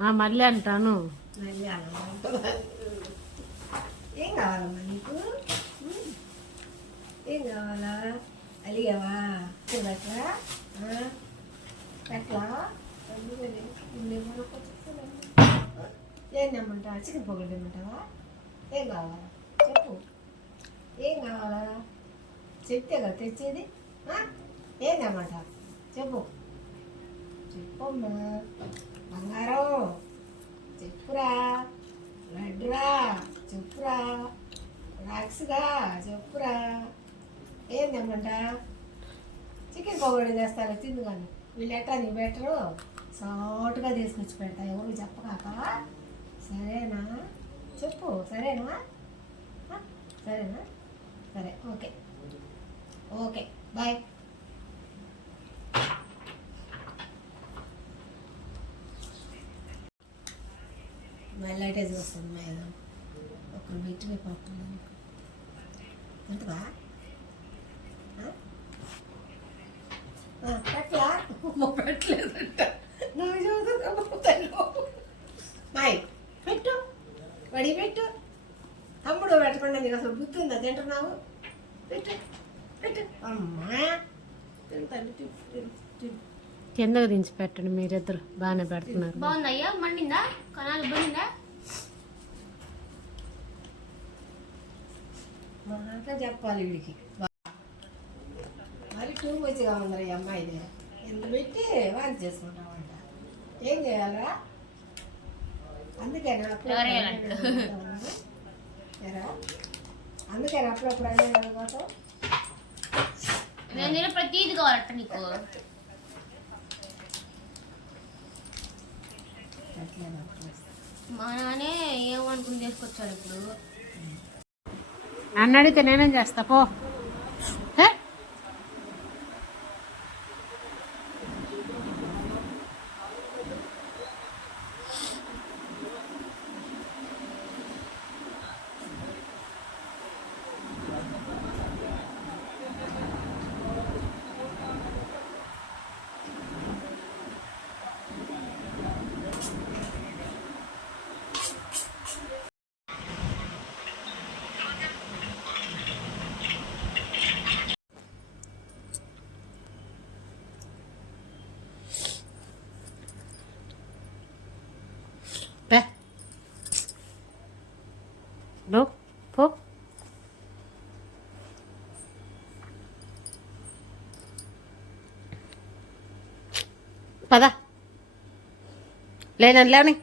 మళ్ళీ అంటాను. మళ్ళీ ఏం కావాలమ్మా నీకు? ఏం కావాలా? అలిగావా? చూడట్లా ఎట్లా ఏం తెమ్మంటావా? చికెన్ పొగలు తెమ్మంటావా? ఏం కావాలా చెప్పు. ఏం కావాలా చెప్తే కదా తెచ్చేది. ఏం తెమ్మంటావా చెప్పు. చెప్పమ్మా బంగారం, చెప్పురా. లడ్డురా చెప్పురా. రాక్స్గా చెప్పురా. ఏం తెమ్మంట? చికెన్ పకోడీ చేస్తారా తిందు కానీ. వీళ్ళు ఎట్టా నీ బెటరు సాటుగా తీసుకొచ్చి పెడతా ఎవరు చెప్పకాక. సరేనా చెప్పు. సరేనా సరేనా సరే ఓకే ఓకే బాయ్. మళ్ళీ అటేజ్ వస్తుంది మేడం. ఒకరు పెట్టి పడుతుంది ఎంతవా అట్లా పెట్టలేదంట. నాకు చదువుతాను మాయ్ పెట్టు వడి పెట్టు. తమ్ముడు పెట్టకుండా నీకు అసలు బుద్ధి ఉందా? తింటున్నావు పెట్టు పెట్టు. అమ్మా తింటాను. కిందకు దించి పెట్టండి మీరిద్దరు. బాగానే పెడుతున్నారు. బాగుందయ్యా? మండిందా? కనాలు బండిందా? మాట చెప్పాలి వీడికి. మరి టూ మచ్చిగా ఉందరా ఈ అమ్మాయిని. ఎంత పెట్టి వాంతి చేసుకుంటామంట. ఏం చేయాలరా? అందుకేనా అందుకని అప్పుడప్పుడు అడిగాను కోసం నేను ప్రతిది కావాలట నీకు. మా నాన్నే ఏమనుకుని చేసుకొచ్చాడు ఇప్పుడు. అన్నడితే నేనేం చేస్తా పో. No, po. పద లేనండి లేవని.